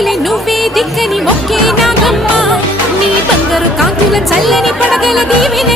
మొక్కులే నువ్వే దిక్కని మొక్కే నాగమ్మ నీ బంగారు కాంతుల చల్లని పడగల దీవెన